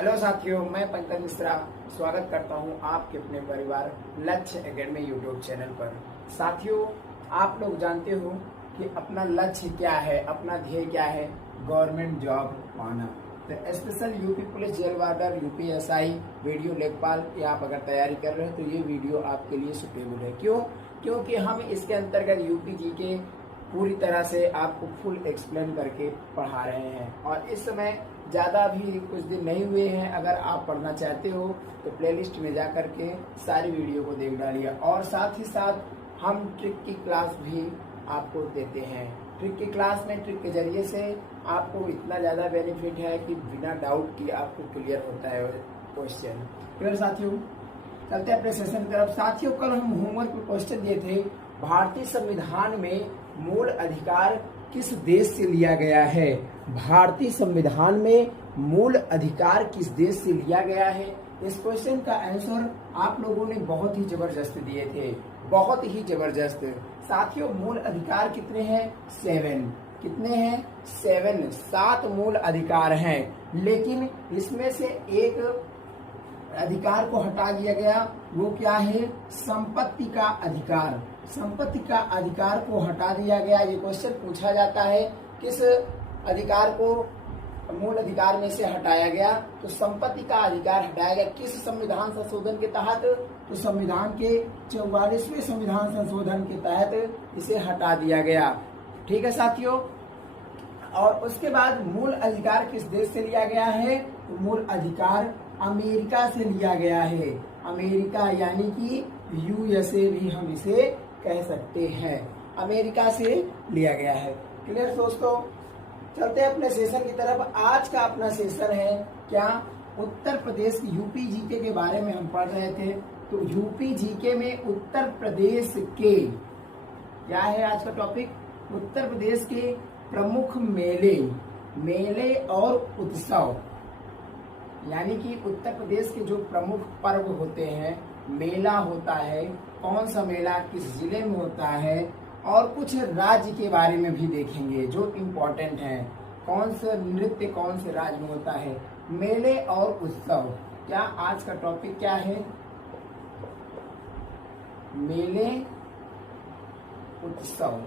Hello साथियों, मैं पंकज मिश्रा स्वागत करता हूं आपके अपने परिवार लक्ष्य एकेडमी यूट्यूब चैनल पर। साथियों, आप लोग जानते हो कि अपना लक्ष्य क्या है, अपना ध्येय क्या है, गवर्नमेंट जॉब पाना। तो special UP police jail warder, UPSI, video लेखपाल की आप अगर तैयारी कर रहे हो तो ये वीडियो आपके लिए सुटेबल है। क्योंकि हम इसके अंतर्गत यूपी जी के पूरी तरह से आपको फुल एक्सप्लेन करके पढ़ा रहे हैं और इस समय ज़्यादा भी कुछ दिन नहीं हुए हैं। अगर आप पढ़ना चाहते हो तो प्लेलिस्ट में जा करके सारी वीडियो को देख डालिए और साथ ही साथ हम ट्रिक की क्लास भी आपको देते हैं। ट्रिक की क्लास में ट्रिक के जरिए से आपको इतना ज़्यादा बेनिफिट है कि बिना डाउट कि आपको क्लियर होता है क्वेश्चन। क्लियर साथियों, चलते हैं अपने सेशन की तरफ। साथियों, कल हम होमवर्क में क्वेश्चन दिए थे, भारतीय संविधान में मूल अधिकार किस देश से लिया गया है। भारतीय संविधान में मूल अधिकार किस देश से लिया गया है। इस क्वेश्चन का आंसर आप लोगों ने बहुत ही जबरदस्त दिए थे, बहुत ही जबरदस्त। साथियों, मूल अधिकार कितने हैं? 7। कितने हैं? 7 मूल अधिकार हैं, लेकिन इसमें से एक अधिकार को हटा दिया गया। वो क्या है? संपत्ति का अधिकार। संपत्ति का अधिकार को हटा दिया गया। ये क्वेश्चन पूछा जाता है, किस अधिकार को मूल अधिकार में से हटाया गया? तो संपत्ति का अधिकार हटाया गया। किस संविधान संशोधन के तहत? तो संविधान के 44वें संविधान संशोधन के तहत इसे हटा दिया गया। ठीक है साथियों, और उसके बाद मूल अधिकार किस देश से लिया गया है? तो मूल अधिकार अमेरिका से लिया गया है। अमेरिका यानी कि यूएसए भी हम इसे कह सकते हैं, अमेरिका से लिया गया है। क्लियर दोस्तों, चलते हैं अपने सेशन की तरफ। आज का अपना सेशन है क्या? उत्तर प्रदेश यूपी जीके के बारे में हम पढ़ रहे थे। तो यूपी जीके में उत्तर प्रदेश के क्या है आज का टॉपिक? उत्तर प्रदेश के प्रमुख मेले और उत्सव, यानी कि उत्तर प्रदेश के जो प्रमुख पर्व होते हैं, मेला होता है, कौन सा मेला किस जिले में होता है, और कुछ राज्य के बारे में भी देखेंगे जो इम्पोर्टेंट है। कौन सा नृत्य कौन से राज्य में होता है, मेले और उत्सव। क्या आज का टॉपिक क्या है? मेले उत्सव।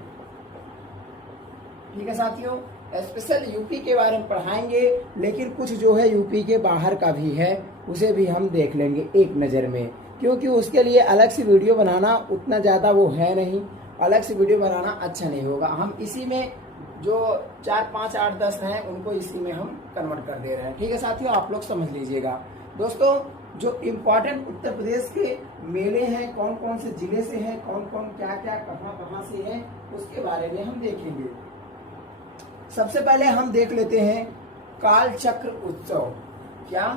ठीक है साथियों, स्पेशल यूपी के बारे में पढ़ाएंगे, लेकिन कुछ जो है यूपी के बाहर का भी है, उसे भी हम देख लेंगे एक नज़र में। क्योंकि उसके लिए अलग से वीडियो बनाना उतना ज़्यादा वो है नहीं, अलग से वीडियो बनाना अच्छा नहीं होगा। हम इसी में जो 4, 5, 8, 10 हैं उनको इसी में हम कन्वर्ट कर दे रहे हैं। ठीक है साथियों, आप लोग समझ लीजिएगा। दोस्तों, जो इम्पोर्टेंट उत्तर प्रदेश के मेले हैं, कौन कौन से जिले से हैं, कौन कौन क्या क्या कहाँ से हैं, उसके बारे में हम देखेंगे। सबसे पहले हम देख लेते हैं काल चक्र उत्सव। क्या?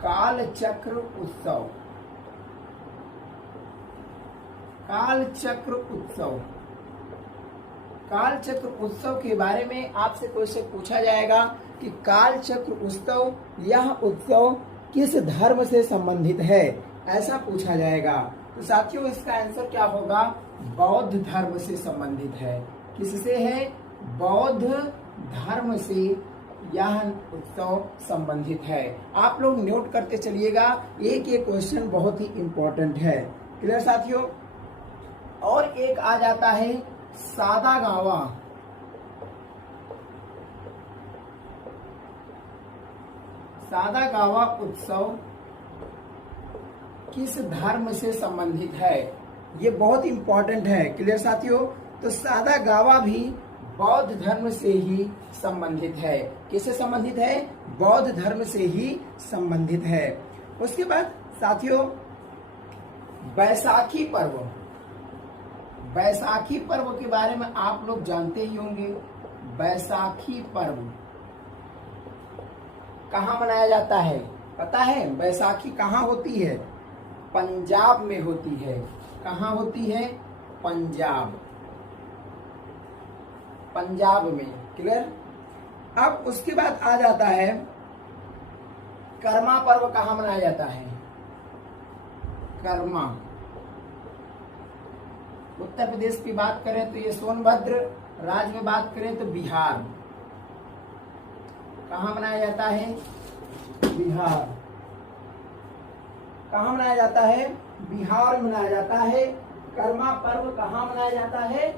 काल चक्र उत्सव। काल चक्र उत्सव। काल चक्र उत्सव के बारे में आपसे क्वेश्चन पूछा जाएगा कि काल चक्र उत्सव, यह उत्सव किस धर्म से संबंधित है, ऐसा पूछा जाएगा। तो साथियों, इसका आंसर क्या होगा? बौद्ध धर्म से संबंधित है। किससे है? बौद्ध धर्म से यह उत्सव संबंधित है। आप लोग नोट करते चलिएगा, एक क्वेश्चन बहुत ही इंपॉर्टेंट है। क्लियर साथियों, और एक आ जाता है सादा गावा। सादा गावा उत्सव किस धर्म से संबंधित है? ये बहुत इंपॉर्टेंट है। क्लियर साथियों, तो सादा गावा भी बौद्ध धर्म से ही संबंधित है। किससे संबंधित है? बौद्ध धर्म से ही संबंधित है। उसके बाद साथियों, बैसाखी पर्व। बैसाखी पर्व के बारे में आप लोग जानते ही होंगे। बैसाखी पर्व कहाँ मनाया जाता है? पता है बैसाखी कहाँ होती है? पंजाब में होती है। कहाँ होती है? पंजाब में। क्लियर। अब उसके बाद आ जाता है कर्मा पर्व। कहाँ मनाया जाता है? कर्मा। उत्तर प्रदेश की बात करें तो ये सोनभद्र, राज्य में बात करें तो बिहार। कहाँ मनाया जाता है? बिहार। कहाँ मनाया जाता है? बिहार में मनाया जाता है। कर्मा पर्व कहाँ मनाया जाता है?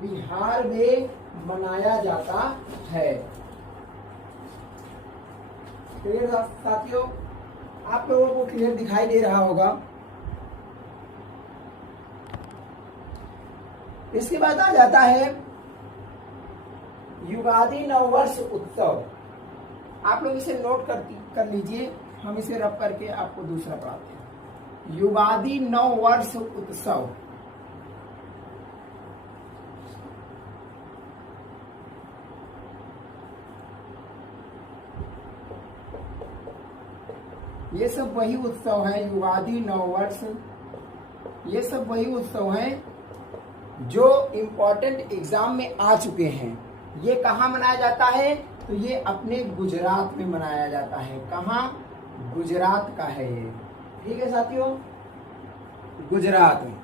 बिहार में मनाया जाता है। क्लियर साथियों? आप लोगों को क्लियर दिखाई दे रहा होगा। इसके बाद आ जाता है युगादि नववर्ष उत्सव। आप लोग इसे नोट कर लीजिए, हम इसे रब करके आपको दूसरा पढ़ाते हैं। युगादि नववर्ष उत्सव। ये सब वही उत्सव है, युगादि नववर्ष, ये सब वही उत्सव हैं जो इम्पोर्टेंट एग्जाम में आ चुके हैं। ये कहाँ मनाया जाता है? तो ये अपने गुजरात में मनाया जाता है। कहाँ? गुजरात का है ये। ठीक है साथियों, गुजरात में।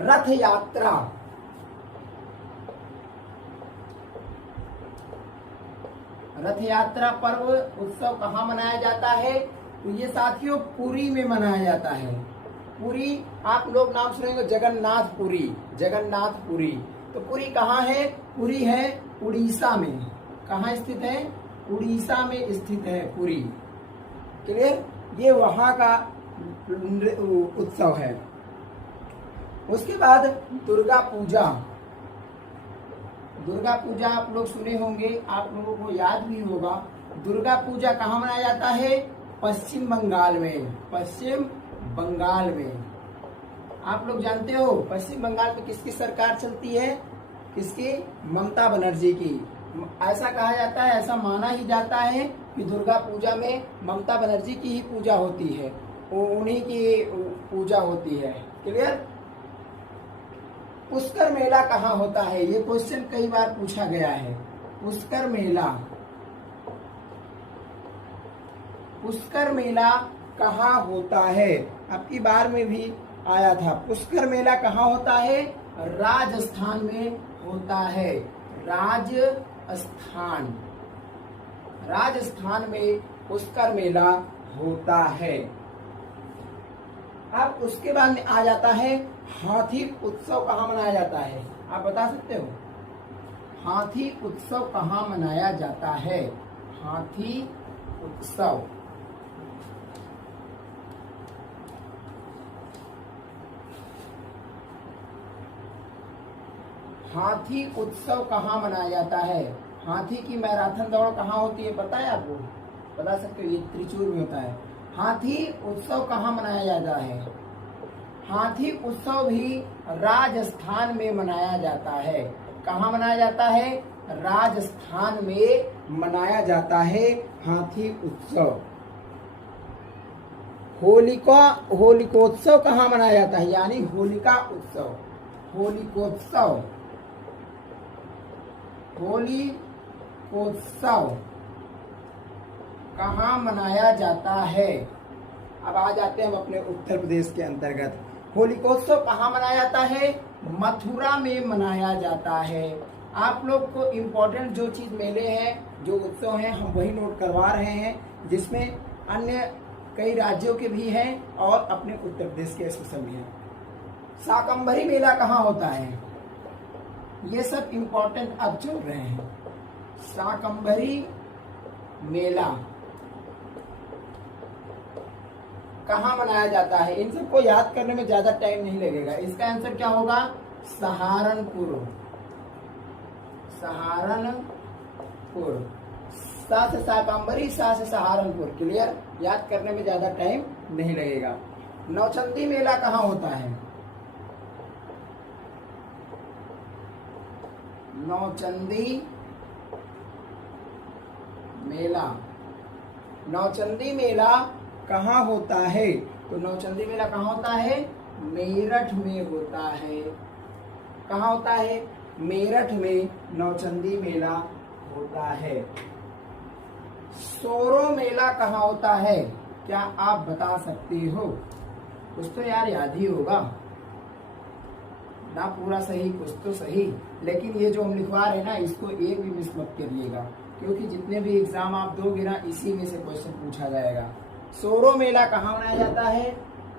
रथ यात्रा, रथ यात्रा पर्व उत्सव कहाँ मनाया जाता है? तो ये साथियों पुरी में मनाया जाता है। पुरी, आप लोग नाम सुनेंगे जगन्नाथपुरी, जगन्नाथपुरी। तो पुरी कहाँ है? पुरी है उड़ीसा में। कहाँ स्थित है? उड़ीसा में स्थित है पुरी। क्लियर? ये वहां का उत्सव है। उसके बाद दुर्गा पूजा। दुर्गा पूजा आप लोग सुने होंगे, आप लोगों को याद भी होगा। दुर्गा पूजा कहाँ मनाया जाता है? पश्चिम बंगाल में। पश्चिम बंगाल में। आप लोग जानते हो पश्चिम बंगाल में किसकी सरकार चलती है? किसकी? ममता बनर्जी की। ऐसा कहा जाता है, ऐसा माना ही जाता है कि दुर्गा पूजा में ममता बनर्जी की ही पूजा होती है, उन्हीं की पूजा होती है। क्लियर? पुष्कर मेला कहाँ होता है? ये क्वेश्चन कई बार पूछा गया है। पुष्कर मेला, पुष्कर मेला कहाँ होता है? आपकी बार में भी आया था। पुष्कर मेला कहाँ होता है? राजस्थान में होता है। राजस्थान, राजस्थान में पुष्कर मेला होता है। अब उसके बाद में आ जाता है हाथी उत्सव कहाँ मनाया जाता है? आप बता सकते हो? हाथी उत्सव कहाँ मनाया जाता है? हाथी उत्सव, हाथी उत्सव कहाँ मनाया जाता है? हाथी की मैराथन दौड़ कहाँ होती है? पता है आपको? बता सकते हो? ये त्रिचूर में होता है। हाथी उत्सव कहाँ मनाया जाता है? हाथी उत्सव भी राजस्थान में मनाया जाता है। कहाँ मनाया जाता है? राजस्थान में मनाया जाता है हाथी उत्सव। होलिकोत्सव कहाँ मनाया जाता है? यानी होलिका उत्सव, होलिकोत्सव, होलिकोत्सव कहाँ मनाया जाता है? अब आ जाते हैं हम अपने उत्तर प्रदेश के अंतर्गत। होलिकोत्सव कहाँ मनाया जाता है? मथुरा में मनाया जाता है। आप लोग को इम्पोर्टेंट जो चीज मेले हैं, जो उत्सव हैं, हम वही नोट करवा रहे हैं, जिसमें अन्य कई राज्यों के भी हैं और अपने उत्तर प्रदेश के स्पेशल भी हैं। शाकंभरी मेला कहाँ होता है? ये सब इम्पोर्टेंट अब चल रहे हैं। शाकंभरी मेला कहाँ मनाया जाता है? इन सबको याद करने में ज्यादा टाइम नहीं लगेगा। इसका आंसर क्या होगा? सहारनपुर, सहारनपुर। सा से शाकंभरी, सा से सहारनपुर। क्लियर? याद करने में ज्यादा टाइम नहीं लगेगा। नौचंदी मेला कहाँ होता है? नौचंदी मेला, नौचंदी मेला कहाँ होता है? तो नौचंदी मेला कहाँ होता है? मेरठ में होता है। कहाँ होता है? मेरठ में नौचंदी मेला होता है। सोरो मेला कहाँ होता है? क्या आप बता सकते हो? कुछ तो यार याद ही होगा ना, पूरा सही कुछ तो सही, लेकिन ये जो हम लिखवा रहे हैं ना, इसको एक भी मिस मत करिएगा। क्योंकि जितने भी एग्जाम आप दोगे ना इसी में से क्वेश्चन पूछा जाएगा। सोरो मेला कहाँ मनाया जाता है,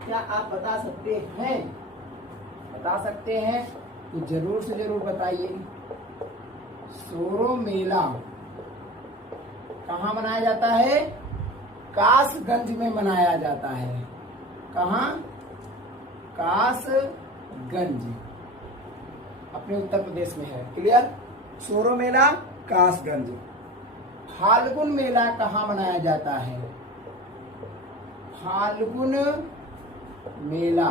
क्या आप बता सकते हैं? बता सकते हैं तो जरूर से जरूर बताइए। सोरो मेला कहाँ मनाया जाता है? कासगंज में मनाया जाता है। कहाँ? कासगंज, अपने उत्तर प्रदेश में है। क्लियर? सोरो मेला कासगंज। फाल्गुन मेला कहाँ मनाया जाता है? फाल्गुन मेला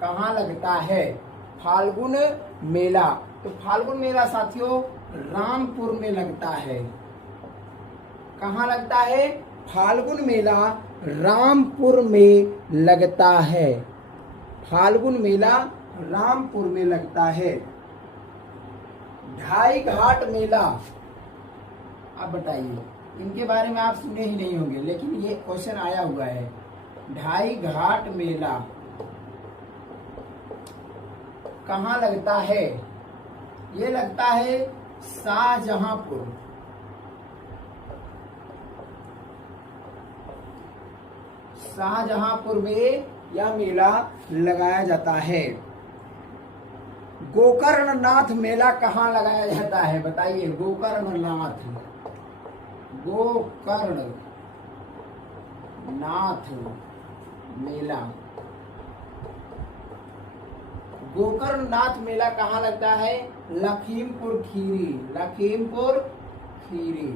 कहाँ लगता है? फाल्गुन मेला, तो फाल्गुन मेला साथियों रामपुर में लगता है। कहाँ लगता है? फाल्गुन मेला रामपुर में लगता है। फाल्गुन मेला रामपुर में लगता है। ढाई घाट मेला, आप बताइए, इनके बारे में आप सुने ही नहीं होंगे, लेकिन ये क्वेश्चन आया हुआ है। ढाई घाट मेला कहाँ लगता है? ये लगता है शाहजहांपुर। शाहजहांपुर में यह मेला लगाया जाता है। गोकर्णनाथ मेला कहाँ लगाया जाता है? बताइए। गोकर्णनाथ, गोकर्णनाथ मेला, गोकर्णनाथ मेला कहाँ लगता है? लखीमपुर खीरी, लखीमपुर खीरी।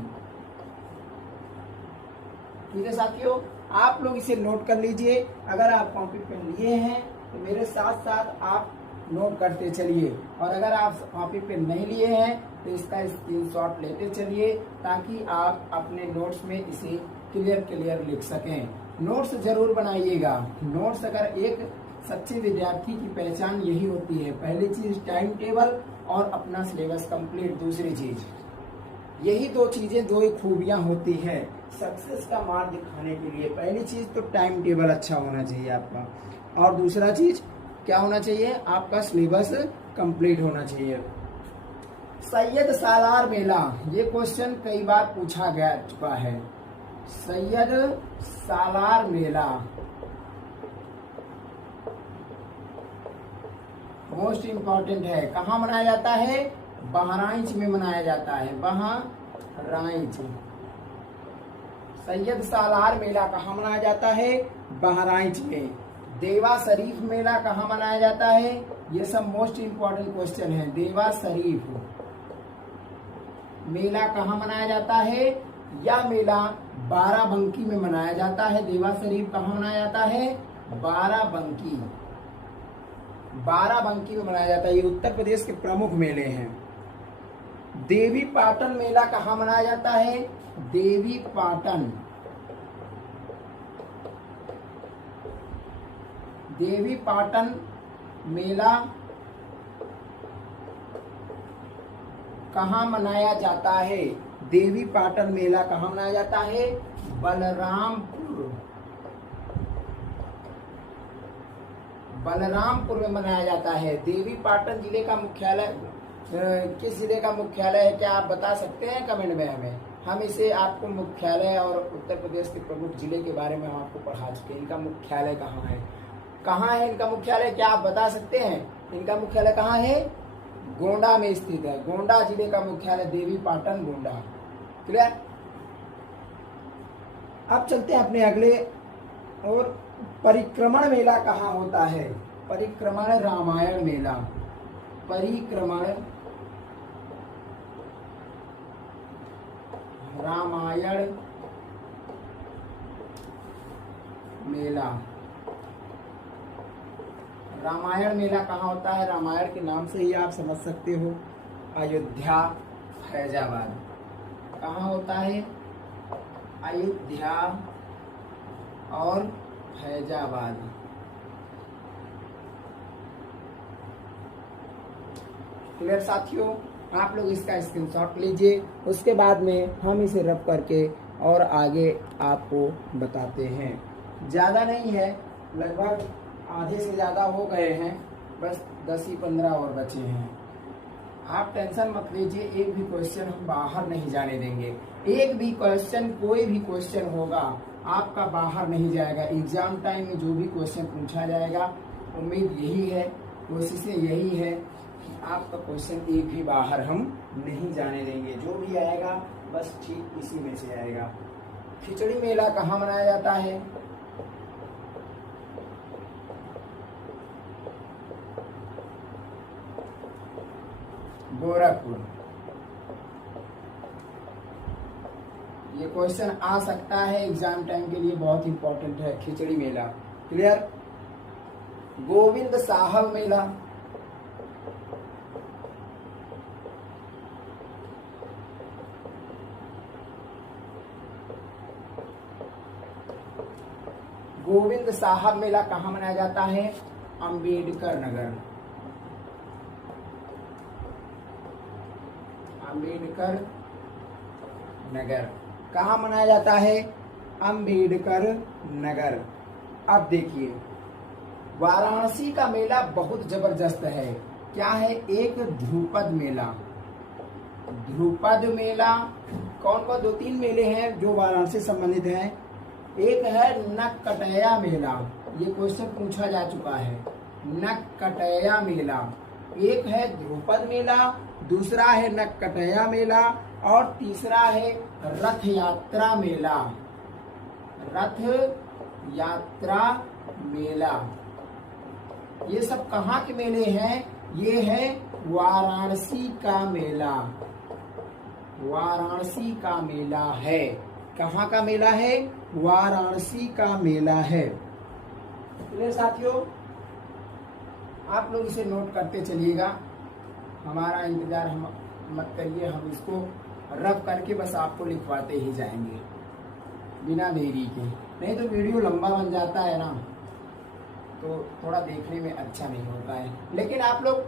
ठीक है साथियों, आप लोग इसे नोट कर लीजिए। अगर आप कॉपी पेन लिए हैं तो मेरे साथ साथ आप नोट करते चलिए, और अगर आप कॉपी पेन नहीं लिए हैं तो इसका स्क्रीनशॉट लेते चलिए, ताकि आप अपने नोट्स में इसे क्लियर लिख सकें। नोट्स जरूर बनाइएगा। नोट्स, अगर एक सच्चे विद्यार्थी की पहचान यही होती है। पहली चीज टाइम टेबल और अपना सिलेबस कंप्लीट। दूसरी चीज, यही दो चीजें, दो ही खूबियां होती है सक्सेस का मार्ग दिखाने के लिए। पहली चीज तो टाइम टेबल अच्छा होना चाहिए आपका, और दूसरा चीज क्या होना चाहिए? आपका सिलेबस कंप्लीट होना चाहिए। सैयद सालार मेला, ये क्वेश्चन कई बार पूछा गया चुका है। सैयद सालार मेला मोस्ट इम्पोर्टेंट है। कहाँ मनाया जाता है? बहराइच में मनाया जाता है। बहराइच। सैयद सालार मेला कहाँ मनाया जाता है? बहराइच में। देवा शरीफ मेला कहाँ मनाया जाता है? ये सब मोस्ट इम्पोर्टेंट क्वेश्चन है। देवा शरीफ मेला कहाँ मनाया जाता है? यह मेला बाराबंकी में मनाया जाता है। देवा शरीफ कहाँ मनाया जाता है? बाराबंकी, बाराबंकी में मनाया जाता है। ये उत्तर प्रदेश के प्रमुख मेले हैं। देवी पाटन मेला कहाँ मनाया जाता है? देवी पाटन, देवी पाटन मेला कहाँ मनाया जाता है? देवी पाटन मेला कहाँ मनाया जाता है? बलरामपुर, बलरामपुर में मनाया जाता है। देवी पाटन जिले का मुख्यालय किस जिले का मुख्यालय है? क्या आप बता सकते हैं कमेंट में हमें? हम इसे आपको मुख्यालय और उत्तर प्रदेश के प्रमुख जिले के बारे में हम आपको पढ़ा चुके हैं। इनका मुख्यालय कहाँ है? कहाँ है इनका मुख्यालय? क्या आप बता सकते हैं? इनका मुख्यालय कहाँ है? गोंडा में स्थित है। गोंडा जिले का मुख्यालय देवी पाटन, गोंडा। क्लियर? अब चलते हैं अपने अगले। और परिक्रमण मेला कहाँ होता है? परिक्रमण रामायण मेला, परिक्रमण रामायण मेला। रामायण मेला कहाँ होता है? रामायण के नाम से ही आप समझ सकते हो। अयोध्या, फैजाबाद। कहाँ होता है? अयोध्या और फैजाबाद। क्लियर साथियों? आप लोग इसका स्क्रीनशॉट लीजिए, उसके बाद में हम इसे रब करके और आगे आपको बताते हैं। ज़्यादा नहीं है, लगभग आधे से ज़्यादा हो गए हैं, बस 10 ही 15 और बचे हैं। आप टेंशन मत लीजिए, एक भी क्वेश्चन हम बाहर नहीं जाने देंगे। एक भी क्वेश्चन, कोई भी क्वेश्चन होगा आपका बाहर नहीं जाएगा। एग्जाम टाइम में जो भी क्वेश्चन पूछा जाएगा, उम्मीद यही है, कोशिशें यही है कि आपका क्वेश्चन एक भी बाहर हम नहीं जाने देंगे। जो भी आएगा बस ठीक इसी में से आएगा। खिचड़ी मेला कहाँ मनाया जाता है? गोरखपुर। ये क्वेश्चन आ सकता है एग्जाम टाइम के लिए, बहुत इंपॉर्टेंट है। खिचड़ी मेला क्लियर। गोविंद साहब मेला, गोविंद साहब मेला कहाँ मनाया जाता है? अंबेडकर नगर। अंबेडकर नगर कहाँ मनाया जाता है? अंबेडकर नगर। अब देखिए, वाराणसी का मेला बहुत जबरदस्त है। क्या है? एक ध्रुपद मेला। ध्रुपद मेला कौन कौन? 2-3 मेले हैं जो वाराणसी से संबंधित हैं। एक है नक्कटैया मेला, ये क्वेश्चन पूछा जा चुका है। नक्कटैया मेला। एक है ध्रुपद मेला, दूसरा है नक्कटैया मेला, और तीसरा है रथ यात्रा मेला। रथ यात्रा मेला। ये सब कहाँ के मेले हैं? ये है वाराणसी का मेला। वाराणसी का मेला है। कहाँ का मेला है? वाराणसी का मेला है। चलिए साथियों, आप लोग इसे नोट करते चलिएगा, हमारा इंतजार हम मत करिए, हम इसको रफ करके बस आपको लिखवाते ही जाएंगे बिना देरी के। नहीं तो वीडियो लंबा बन जाता है ना, तो थोड़ा देखने में अच्छा नहीं होता है। लेकिन आप लोग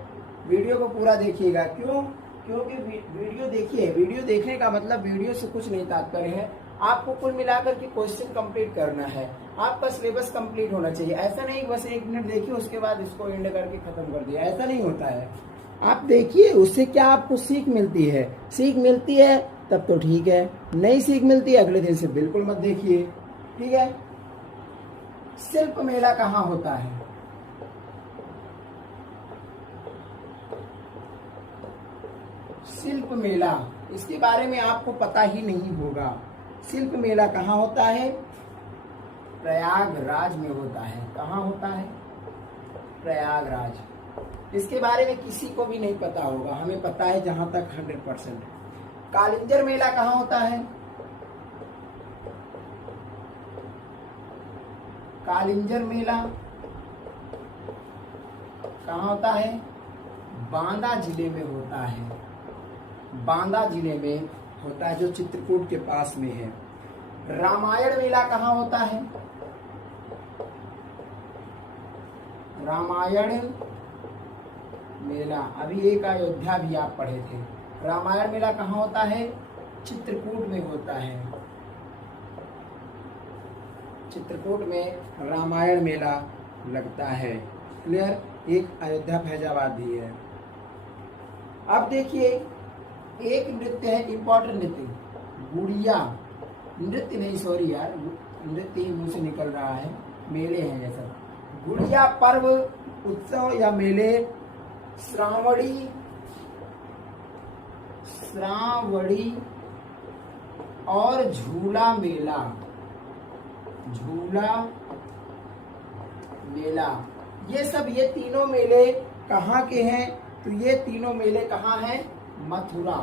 वीडियो को पूरा देखिएगा। क्यों? क्योंकि वीडियो देखिए, वीडियो देखने का मतलब वीडियो से कुछ नहीं तात्पर्य है, आपको कुल मिलाकर के क्वेश्चन कंप्लीट करना है। आपका सिलेबस कंप्लीट होना चाहिए। ऐसा नहीं बस 1 मिनट देखिए उसके बाद इसको एंड करके खत्म कर दिया, ऐसा नहीं होता है। आप देखिए, उससे क्या आपको सीख मिलती है। सीख मिलती है तब तो ठीक है, नहीं सीख मिलती है अगले दिन से बिल्कुल मत देखिए, ठीक है। शिल्प मेला कहाँ होता है? शिल्प मेला, इसके बारे में आपको पता ही नहीं होगा। शिल्प मेला कहाँ होता है? प्रयागराज में होता है। कहाँ होता है? प्रयागराज। इसके बारे में किसी को भी नहीं पता होगा, हमें पता है जहां तक 100%। कालिंजर मेला कहाँ होता है? कालिंजर मेला कहाँ होता है? बांदा जिले में होता है। बांदा जिले में होता है, जो चित्रकूट के पास में है। रामायण मेला कहाँ होता है? रामायण मेला, अभी एक अयोध्या भी आप पढ़े थे। रामायण मेला कहाँ होता है? चित्रकूट में होता है। चित्रकूट में रामायण मेला लगता है। क्लियर। एक अयोध्या फैजाबाद भी है। अब देखिए, एक नृत्य है, इंपॉर्टेंट नृत्य, गुड़िया नृत्य नहीं, सॉरी यार, नृत्य ही मुंह से निकल रहा है, मेले हैं ये सब। गुड़िया पर्व, उत्सव या मेले, श्रावणी और झूला मेला। झूला मेला, ये सब, ये तीनों मेले कहाँ के हैं? तो ये तीनों मेले कहाँ हैं? मथुरा।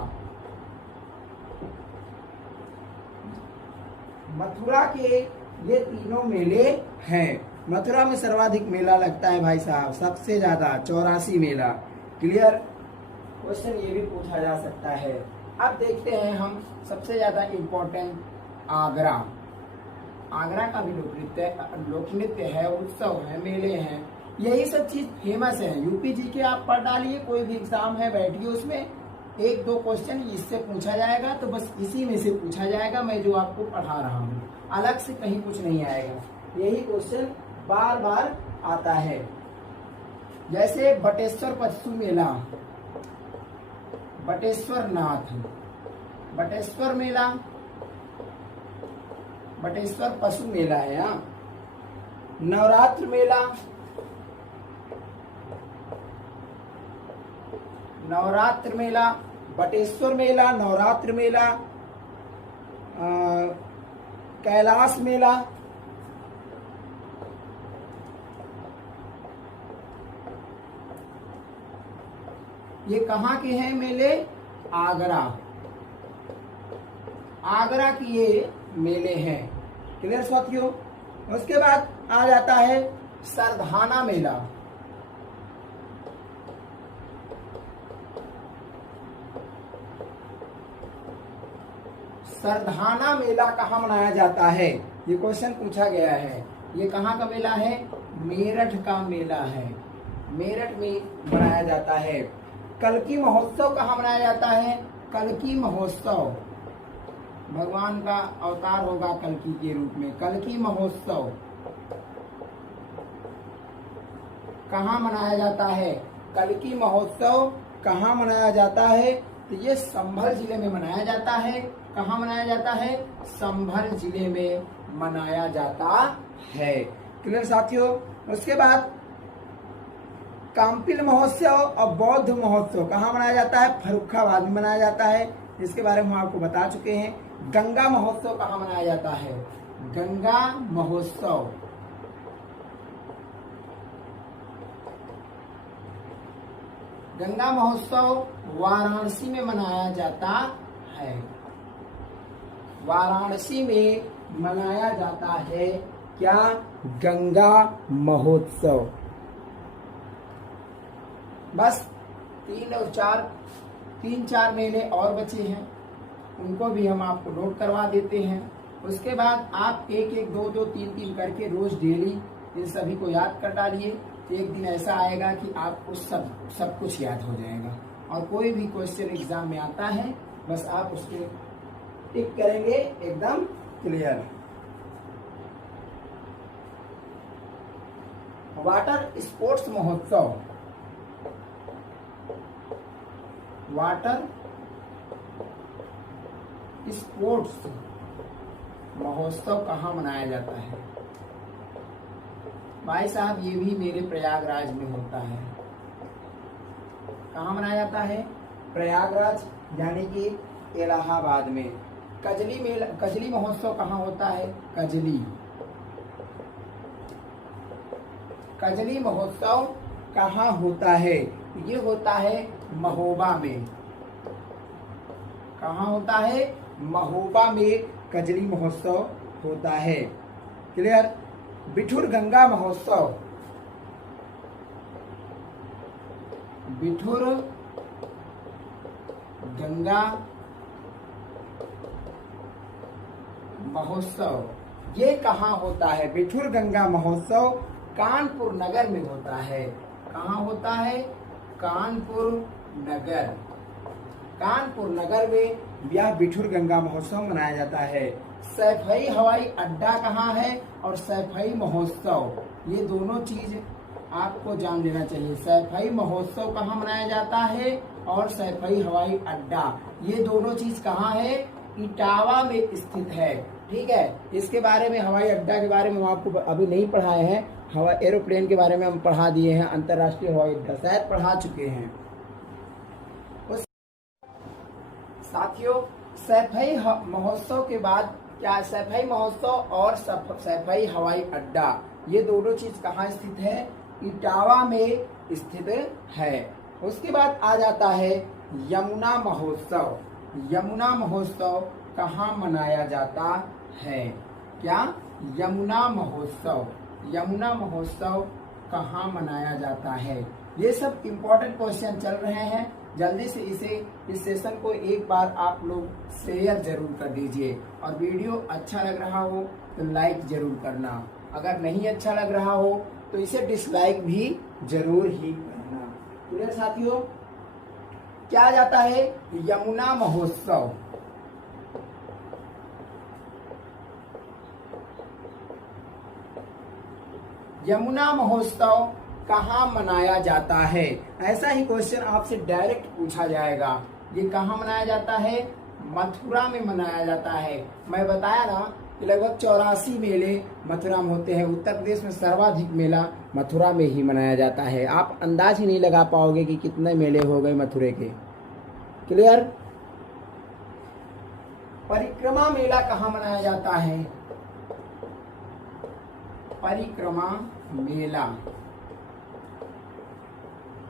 मथुरा के ये तीनों मेले हैं। मथुरा में सर्वाधिक मेला लगता है भाई साहब, सबसे ज्यादा 84 मेला। क्लियर। क्वेश्चन ये भी पूछा जा सकता है। अब देखते हैं हम सबसे ज्यादा इम्पोर्टेंट आगरा। आगरा का भी लोकनृत्य है, उत्सव है, मेले हैं, यही सब चीज फेमस है। यूपी जी के आप पढ़ डालिए, कोई भी एग्जाम है बैठिए, उसमें 1-2 क्वेश्चन इससे पूछा जाएगा, तो बस इसी में से पूछा जाएगा, मैं जो आपको पढ़ा रहा हूँ, अलग से कहीं कुछ नहीं आएगा। यही क्वेश्चन बार बार आता है। जैसे बटेश्वर पशु मेला, बटेश्वर नाथ, बटेश्वर मेला, बटेश्वर पशु मेला है। हाँ, नवरात्र मेला, नवरात्र मेला, बटेश्वर मेला, नवरात्र मेला, कैलाश मेला, ये कहाँ के हैं मेले? आगरा, आगरा की ये मेले हैं। क्लियर साथियों? उसके बाद आ जाता है सरधाना मेला, सरधाना मेला कहाँ मनाया जाता है? ये क्वेश्चन पूछा गया है। ये कहाँ का मेला है? मेरठ का मेला है, मेरठ में मनाया जाता है। कल्की महोत्सव कहाँ मनाया जाता है? कल्की महोत्सव, भगवान का अवतार होगा कल्की के रूप में। कल्की महोत्सव कहाँ मनाया जाता है? कल्की महोत्सव कहाँ मनाया जाता है? तो ये संभल जिले में मनाया जाता है। कहाँ मनाया जाता है? संभल जिले में मनाया जाता है। क्लियर साथियों? उसके बाद काम्पिल महोत्सव और बौद्ध महोत्सव कहाँ मनाया जाता है? फर्रुखाबाद में मनाया जाता है। इसके बारे में हम आपको बता चुके हैं। गंगा महोत्सव कहाँ मनाया जाता है? गंगा महोत्सव गंगा महोत्सव वाराणसी में मनाया जाता है। वाराणसी में मनाया जाता है क्या? गंगा महोत्सव। बस तीन चार मेले और बचे हैं, उनको भी हम आपको नोट करवा देते हैं। उसके बाद आप एक एक दो दो तीन तीन करके रोज डेली इन सभी को याद कर डालिए। एक दिन ऐसा आएगा कि आपको सब कुछ याद हो जाएगा। और कोई भी क्वेश्चन एग्जाम में आता है, बस आप उसके टिक करेंगे, एकदम क्लियर। वाटर स्पोर्ट्स महोत्सव, वाटर स्पोर्ट्स महोत्सव कहाँ मनाया जाता है? भाई साहब, ये भी मेरे प्रयागराज में होता है। कहाँ मनाया जाता है? प्रयागराज यानी कि इलाहाबाद में। कजली मेला, कजली महोत्सव कहाँ होता है? कजली, कजली महोत्सव कहाँ होता है? ये होता है महोबा में। कहाँ होता है? महोबा में कजली महोत्सव होता है। क्लियर? बिठूर गंगा महोत्सव, बिठूर गंगा महोत्सव ये कहाँ होता है? बिठूर गंगा महोत्सव कानपुर नगर में होता है। कहाँ होता है? कानपुर नगर, कानपुर नगर में यह बिठूर गंगा महोत्सव मनाया जाता है। सैफई हवाई अड्डा कहाँ है और सैफई महोत्सव, ये दोनों चीज आपको जान लेना चाहिए। सैफई महोत्सव कहाँ मनाया जाता है और सैफई हवाई अड्डा, ये दोनों चीज कहाँ है? इटावा में स्थित है। ठीक है, इसके बारे में, हवाई अड्डा के बारे में हम आपको अभी नहीं पढ़ाए हैं। हवाई एरोप्लेन के बारे में हम पढ़ा दिए हैं, अंतर्राष्ट्रीय हवाई अड्डा शायद पढ़ा चुके हैं। साथियों, सैफई महोत्सव के बाद क्या? सैफई महोत्सव और सैफई हवाई अड्डा, ये दोनों चीज कहाँ स्थित है? इटावा में स्थित है। उसके बाद आ जाता है यमुना महोत्सव। यमुना महोत्सव कहाँ मनाया जाता है? क्या? यमुना महोत्सव, यमुना महोत्सव कहाँ मनाया जाता है? ये सब इम्पोर्टेंट क्वेश्चन चल रहे हैं। जल्दी से इस सेशन को एक बार आप लोग शेयर जरूर कर दीजिए। और वीडियो अच्छा लग रहा हो तो लाइक जरूर करना, अगर नहीं अच्छा लग रहा हो तो इसे डिसलाइक भी जरूर ही करना। क्लियर साथियों? क्या जाता है? यमुना महोत्सव, यमुना महोत्सव कहाँ मनाया जाता है? ऐसा ही क्वेश्चन आपसे डायरेक्ट पूछा जाएगा। ये कहाँ मनाया जाता है? मथुरा में मनाया जाता है। मैं बताया ना कि लगभग 84 मेले मथुरा में होते हैं। उत्तर प्रदेश में सर्वाधिक मेला मथुरा में ही मनाया जाता है। आप अंदाज ही नहीं लगा पाओगे कि कितने मेले हो गए मथुरा के। क्लियर? परिक्रमा मेला कहाँ मनाया जाता है? परिक्रमा मेला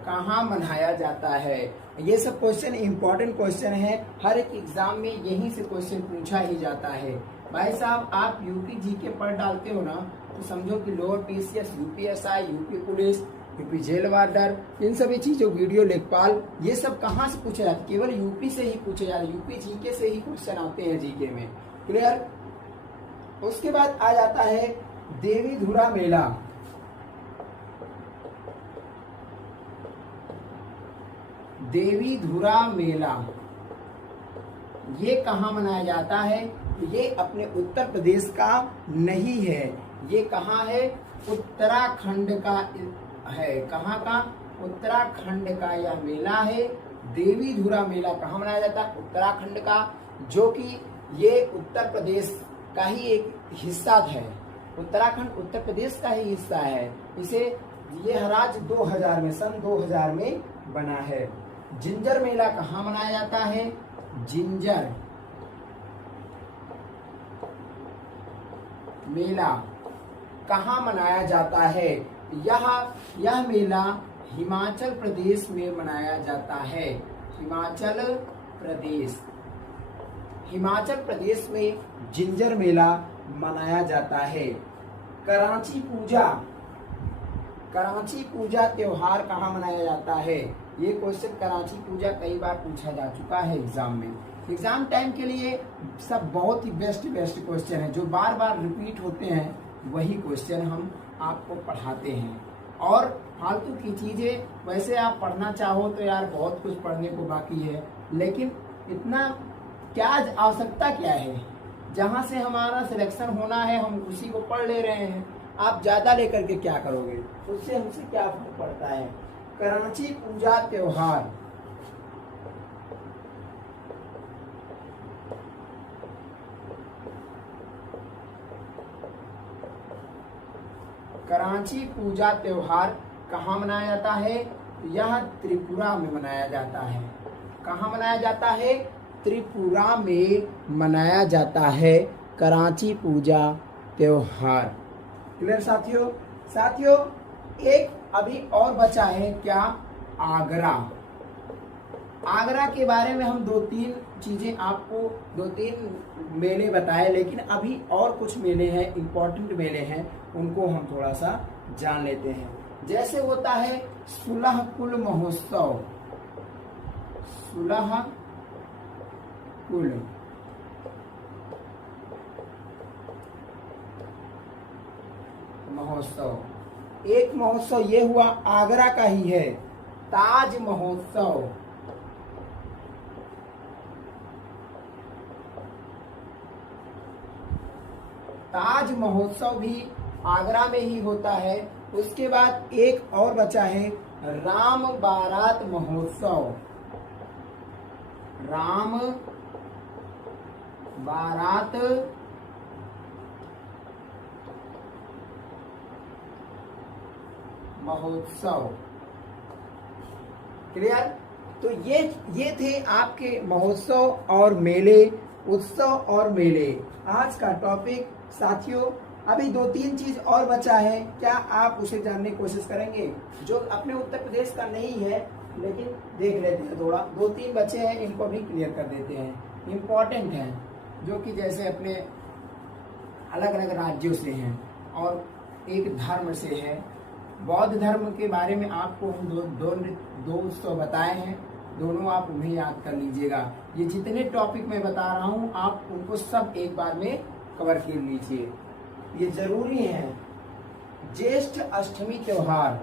कहाँ मनाया जाता है? ये सब क्वेश्चन इंपॉर्टेंट क्वेश्चन है, हर एक एग्जाम में यहीं से क्वेश्चन पूछा ही जाता है। भाई साहब, आप यूपी जीके पढ़ डालते हो ना, तो समझो कि lower PCS, UPSI, UP police, UP jail warder, इन सभी चीजों, वीडियो लेखपाल, ये सब कहाँ से पूछे जाते? केवल यूपी से ही पूछे जाते, यूपी जीके से ही क्वेश्चन आते हैं जीके में। क्लियर? उसके बाद आ जाता है देवी धुरा मेला। देवी धुरा मेला ये कहाँ मनाया जाता है? ये अपने उत्तर प्रदेश का नहीं है, ये कहाँ है? उत्तराखंड का है। कहाँ का? उत्तराखंड का यह मेला है। देवी धुरा मेला कहाँ मनाया जाता है? उत्तराखंड का, जो कि ये उत्तर प्रदेश का ही एक हिस्सा है। उत्तराखंड उत्तर प्रदेश का ही हिस्सा है। इसे ये राज्य 2000 में, सन 2000 में बना है। जिंजर मेला कहाँ मनाया जाता है? जिंजर मेला कहाँ मनाया जाता है? यह मेला हिमाचल प्रदेश में मनाया जाता है। हिमाचल प्रदेश में जिंजर मेला मनाया जाता है। कराची पूजा त्योहार कहाँ मनाया जाता है? ये क्वेश्चन कराची पूजा कई बार पूछा जा चुका है एग्जाम में। एग्जाम टाइम के लिए सब बहुत ही बेस्ट क्वेश्चन है, जो बार बार रिपीट होते हैं, वही क्वेश्चन हम आपको पढ़ाते हैं। और फालतू की चीजें वैसे आप पढ़ना चाहो तो यार बहुत कुछ पढ़ने को बाकी है, लेकिन इतना क्या आवश्यकता क्या है? जहां से हमारा सिलेक्शन होना है हम उसी को पढ़ ले रहे हैं। आप ज्यादा लेकर के क्या करोगे? उससे हमसे क्या फर्क पड़ता है? कराची पूजा त्योहार कहाँ मनाया जाता है? यह त्रिपुरा में मनाया जाता है। कहाँ मनाया जाता है? त्रिपुरा में मनाया जाता है कराची पूजा त्योहार। क्लियर साथियों, एक अभी और बचा है क्या? आगरा के बारे में हम 2-3 चीजें आपको 2-3 मेले बताए, लेकिन अभी और कुछ मेले हैं, इंपॉर्टेंट मेले हैं, उनको हम थोड़ा सा जान लेते हैं। जैसे होता है सुलहकुल महोत्सव। सुलहकुल महोत्सव, एक महोत्सव ये हुआ आगरा का ही है, ताज महोत्सव। ताज महोत्सव भी आगरा में ही होता है। उसके बाद एक और बचा है राम बारात महोत्सव। राम बारात महोत्सव। क्लियर? तो ये थे आपके महोत्सव और मेले, उत्सव और मेले। आज का टॉपिक साथियों, अभी 2-3 चीज और बचा है, क्या आप उसे जानने की कोशिश करेंगे? जो अपने उत्तर प्रदेश का नहीं है, लेकिन देख लेते हैं थोड़ा। 2-3 बचे हैं, इनको भी क्लियर कर देते हैं। इम्पोर्टेंट हैं, जो कि जैसे अपने अलग अलग राज्यों से हैं और एक धर्म से है। बौद्ध धर्म के बारे में आपको हम दो उत्सव बताए हैं, दोनों आप उन्हें याद कर लीजिएगा। ये जितने टॉपिक मैं बता रहा हूँ आप उनको सब एक बार में कवर कर लीजिए, ये जरूरी है। ज्येष्ठ अष्टमी त्योहार,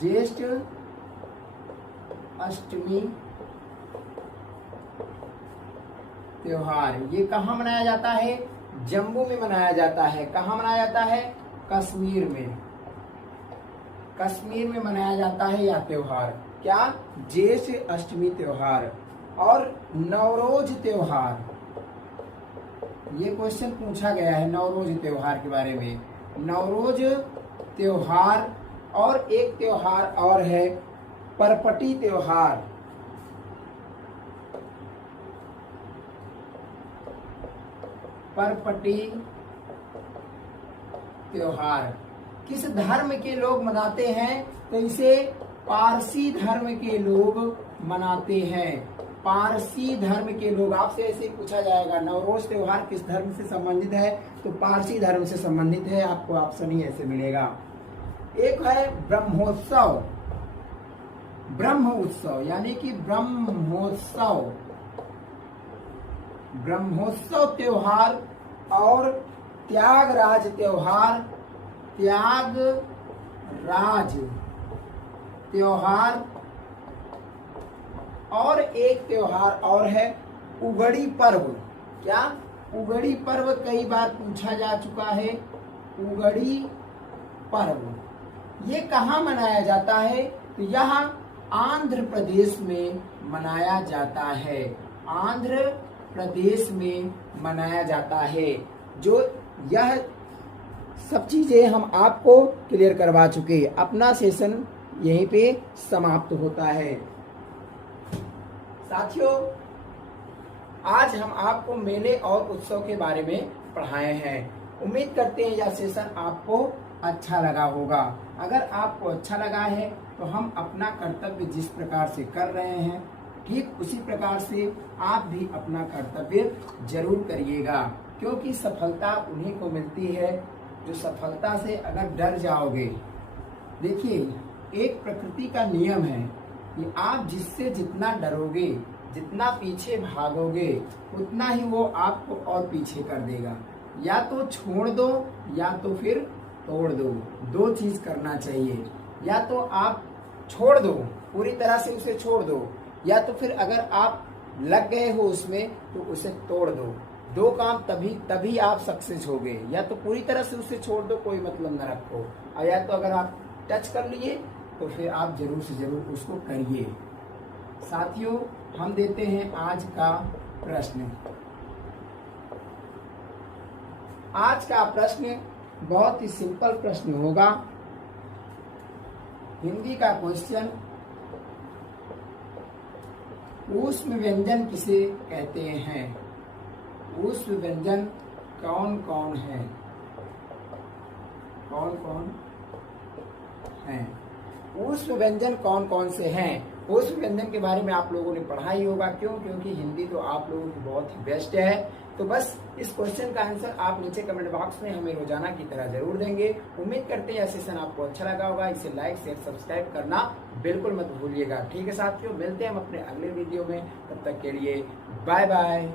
ज्येष्ठ अष्टमी त्योहार ये कहाँ मनाया जाता है? जम्मू में मनाया जाता है। कहाँ मनाया जाता है? कश्मीर में। कश्मीर में मनाया जाता है यह त्योहार। क्या? ज्येष्ठ अष्टमी त्योहार। और नवरोज त्योहार, ये क्वेश्चन पूछा गया है नवरोज त्योहार के बारे में। नवरोज त्योहार और एक त्योहार और है परपटी त्योहार। परपटी त्योहार किस धर्म के लोग मनाते हैं? तो इसे पारसी धर्म के लोग मनाते हैं। पारसी धर्म के लोग। आपसे ऐसे ही पूछा जाएगा नवरोज त्योहार किस धर्म से संबंधित है? तो पारसी धर्म से संबंधित है। आपको ऑप्शन ही ऐसे मिलेगा। एक है ब्रह्मोत्सव। ब्रह्म उत्सव यानी कि ब्रह्मोत्सव। ब्रह्मोत्सव त्योहार और त्यागराज त्योहार। त्यागराज त्योहार और एक त्योहार और है उगड़ी पर्व। क्या? उगड़ी पर्व कई बार पूछा जा चुका है। उगड़ी पर्व ये कहाँ मनाया जाता है? तो यह आंध्र प्रदेश में मनाया जाता है। आंध्र प्रदेश में मनाया जाता है। जो यह सब चीजें हम आपको क्लियर करवा चुके। अपना सेशन यहीं पे समाप्त होता है। साथियों, आज हम आपको मेले और उत्सव के बारे में पढ़ाए हैं। उम्मीद करते हैं यह सेशन आपको अच्छा लगा होगा। अगर आपको अच्छा लगा है तो हम अपना कर्तव्य जिस प्रकार से कर रहे हैं ठीक उसी प्रकार से आप भी अपना कर्तव्य जरूर करिएगा, क्योंकि सफलता उन्हीं को मिलती है जो सफलता से अगर डर जाओगे। देखिए, एक प्रकृति का नियम है कि आप जिससे जितना डरोगे, जितना पीछे भागोगे, उतना ही वो आपको और पीछे कर देगा। या तो छोड़ दो या तो फिर तोड़ दो। दो चीज करना चाहिए। या तो आप छोड़ दो, पूरी तरह से उसे छोड़ दो, या तो फिर अगर आप लग गए हो उसमें तो उसे तोड़ दो। दो काम तभी आप सक्सेस होगे। या तो पूरी तरह से उसे छोड़ दो, कोई मतलब न रखो, और या तो अगर आप टच कर लिए तो फिर आप जरूर से जरूर उसको करिए। साथियों, हम देते हैं आज का प्रश्न। आज का प्रश्न बहुत ही सिंपल प्रश्न होगा। हिंदी का क्वेश्चन, ऊष्म व्यंजन किसे कहते हैं? ऊष्म व्यंजन कौन कौन है? कौन कौन है? ऊष्म व्यंजन कौन कौन से हैं? ऊष्म व्यंजन के बारे में आप लोगों ने पढ़ा ही होगा। क्यों? क्योंकि हिंदी तो आप लोगों की बहुत ही बेस्ट है। तो बस इस क्वेश्चन का आंसर आप नीचे कमेंट बॉक्स में हमें रोजाना की तरह जरूर देंगे। उम्मीद करते हैं यह सेशन आपको अच्छा लगा होगा। इसे लाइक शेयर सब्सक्राइब करना बिल्कुल मत भूलिएगा। ठीक है साथियों, मिलते हैं हम अपने अगले वीडियो में। तब तक के लिए बाय बाय।